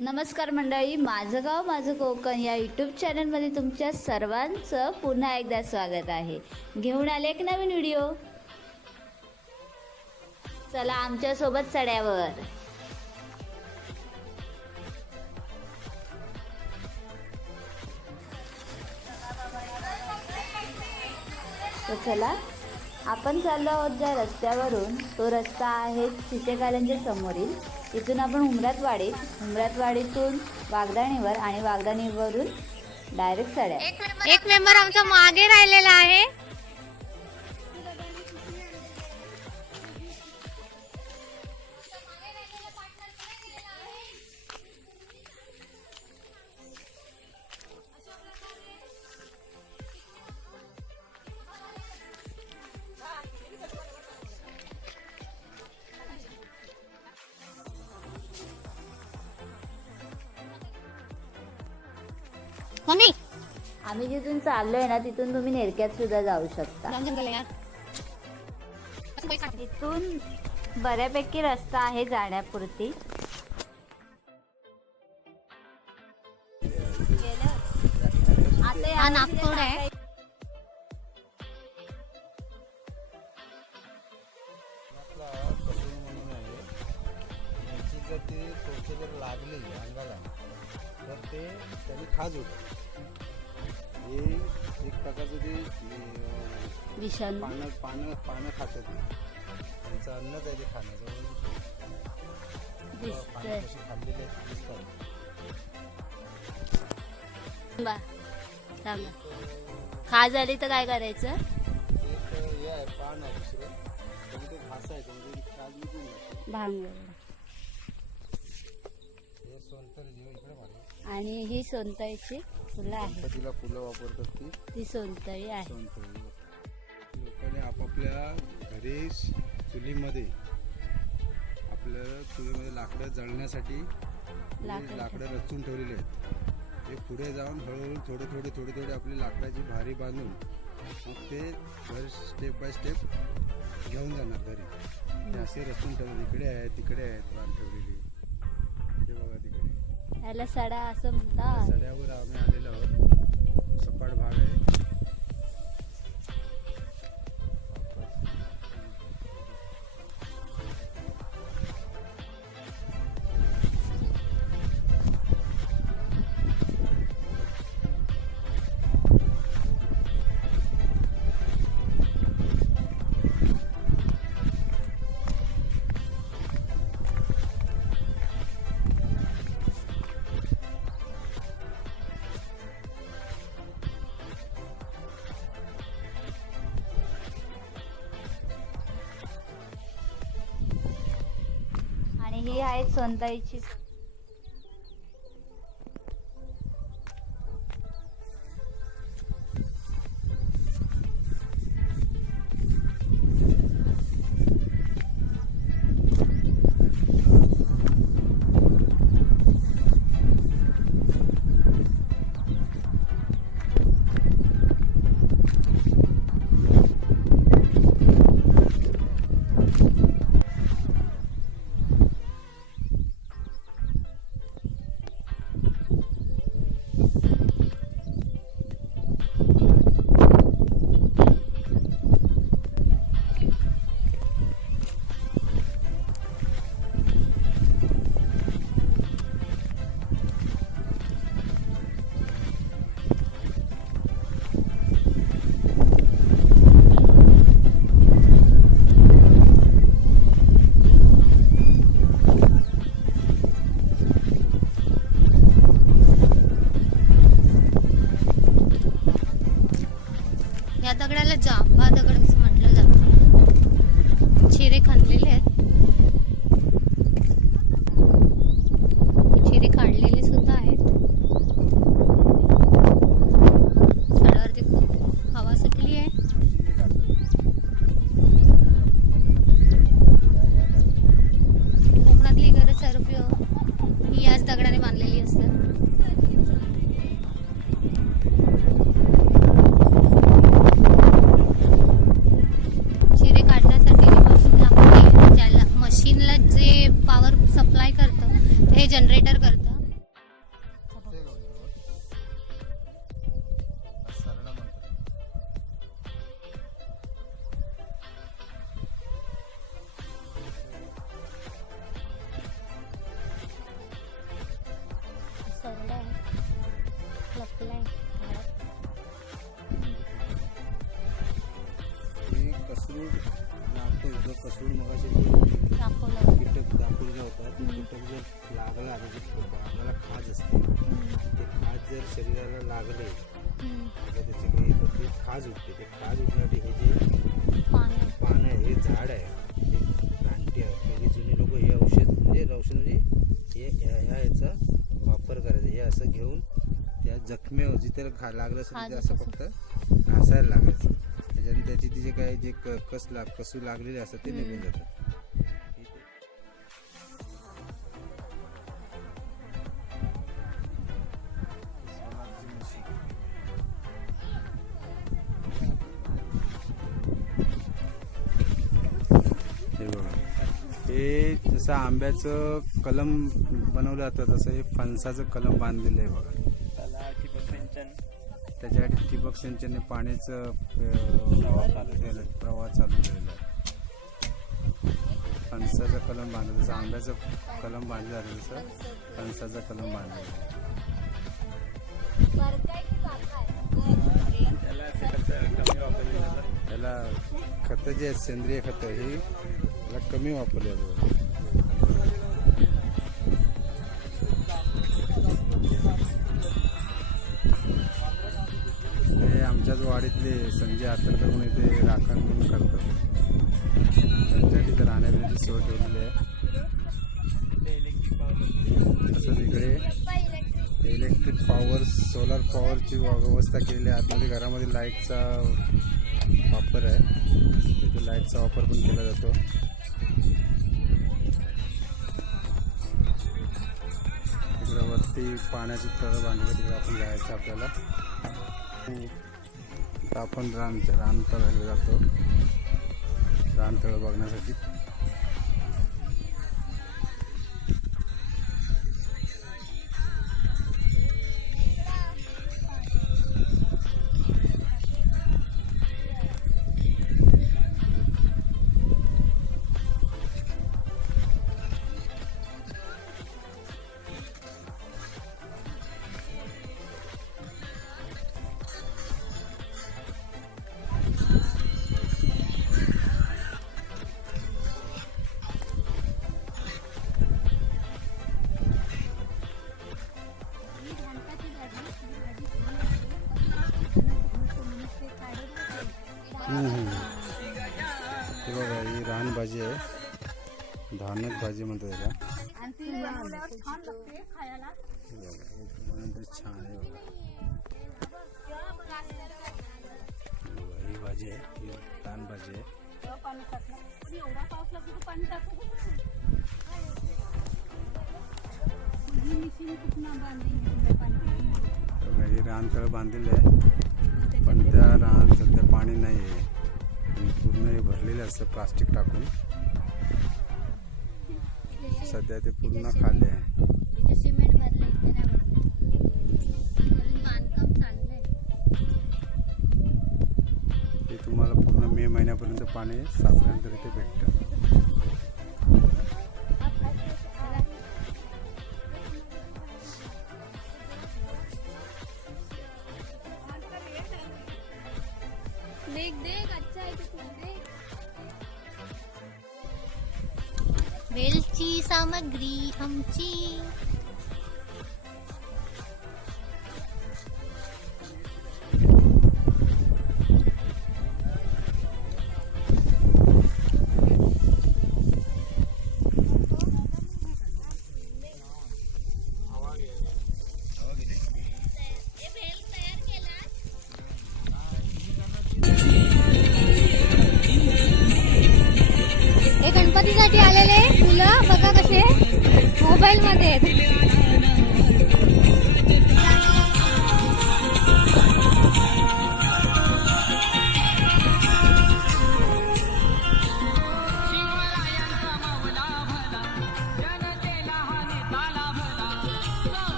नमस्कार मंडळी माझं गाव माझं कोकण या यूट्यूब चॅनलमध्ये तुमच्या सर्वांचं पुन्हा एकदा स्वागत आहे. घेऊन आले एक नवीन व्हिडिओ चला आमच्यासोबत चढ्यावर चला आपण चाललो आहोत ज्या रस्त्यावरून तो रस्ता आहे चितेकालांच्या समोरील. इथून आपण उमरात वाडीत वागदाणीवर आणि वागदाणीवरून डायरेक्ट सड्या. एक मेंबर आमचा मागे राहिलेला आहे. मम्मी! आम्ही जिथून चाललोय ना तिथून तुम्ही नेरक्यात सुद्धा जाऊ शकता. इथून बऱ्यापैकी रस्ता आहे जाण्यापुरती. आता हा नागपूर आहे. विषाणू पानं पानं पानं खातात. त्यांचं अन्नच आहे ते खाण्याचं दिसतंय. पानं कशी खाल्लेली आहेत ते दिसतात. बा सांगा खा झाली तर काय करायचं? एक हे आहे पान आहे दुसरं. पण ते घास आहे ती खाज निघून जाते. भांग हे सोनतर जीव इकडे मारे आणि ही सोनताईची फुलं गणपतीला फुलं वापरतात ती. ती सोनताई आहे. सोनतळी लोकांनी आपापल्या घरी चुलीमध्ये आपल्या चुलीमध्ये लाकडं जळण्यासाठी लाकडं रचून ठेवलेले आहेत. ते पुढे जाऊन हळूहळू थोडे थोडे थोडे थोडे आपली लाकडाची भारी बांधून मग ते घर स्टेप बाय स्टेप घेऊन जाणार घरी. असे रचून ठेवले इकडे आहेत तिकडे आहेत बांध ठेवलेली. ते बघा तिकडे. याला सडा असं म्हणतात. सड्यावर आम्ही आलेलो आहोत. सपाट भाग आहे. ही आहे सोनताईची. लपलाय हे कसरूड नागपूर मगाशी कीटक कीटक जर लागला खाज असते ते खाज जर शरीराला खाज उठते. ते खाज उठण्यासाठी हे जे पानं. हे झाड आहे. आहे म्हणजे जुने हे औषध म्हणजे औषध म्हणजे हे ह्या वापर करायचा. हे असं घेऊन त्या जखमेवर जिथे लागलं असेल तिथे असं फक्त घासायला लागायचं. त्याच्याने त्याची ती जे काय जे कस लाग कसू लागलेले असतात ते निघून जातात. हे हे जसं आंब्याचं कलम बनवलं जातं तसं हे फणसाचं कलम बांधलेलं आहे बघा. त्याच्यासाठी ठिबक सिंचनने पाण्याचं केलं, प्रवाह चालू केलेला आहे. फणसाचं कलम बांधलं जसं आंब्याचं कलम बांधलं जातं तसं फणसाचं कलम बांधलेलं आहे त्याला खतं जे आहेत सेंद्रिय खतं ही त्याला कमी वापरली जातात. वाडीतले संजय आतरकर म्हणून इथे राखण म्हणून करतात. त्यांच्या तिथे राहण्याची सोय ठेवलेली आहे. तसंच इकडे इलेक्ट्रिक पॉवर सोलार पॉवरची व्यवस्था केलेली आहे. आतमध्ये घरामध्ये लाईटचा वापर आहे. तिथे लाईटचा वापर पण केला जातो. तिकडे वरती पाण्याची तळं बांधली तिकडे आपण जायचं आपल्याला. आता आपण रान रानतळाला जातो. रानतळ बघण्यासाठी. हे ही। रान भाजी आहे धानक भाजी म्हणतात त्याला हे। हे ही भाजी ही रान भाजी ही रान आणि पूर्ण हे भरलेलं असतं प्लास्टिक टाकून. सध्या ते पूर्ण खाली आहे. ते तुम्हाला पूर्ण मे महिन्यापर्यंत पाणी साचल्यानंतर इथे भेटतं. agri, Amchi.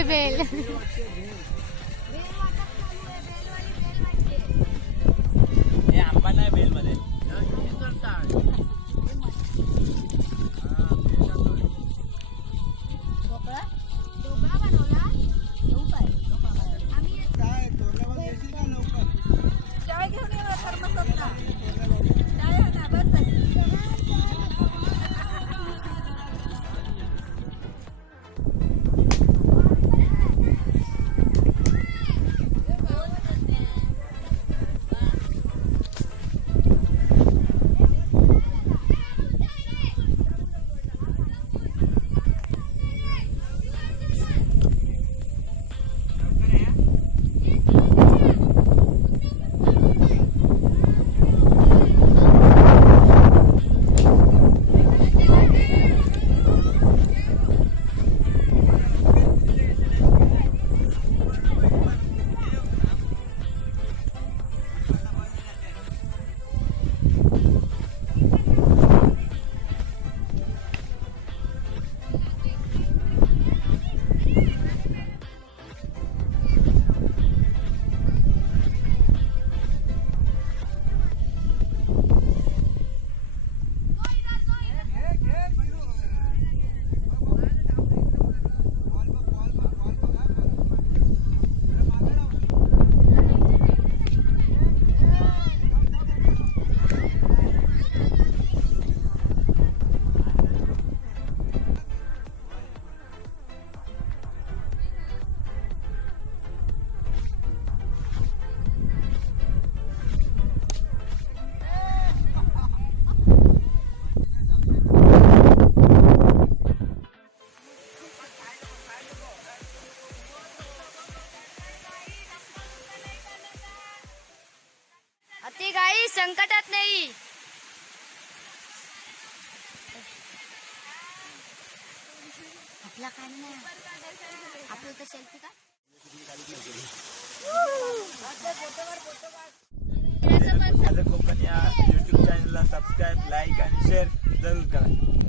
अशी लागते बेल हे आंबा नाही बेल मध्ये गाई संकटात नाही. आपला काय नाही. आपलं तर सेल्फी का? माझं कोकण या युट्यूब चॅनलला सबस्क्राईब लाईक आणि शेअर जरूर करा.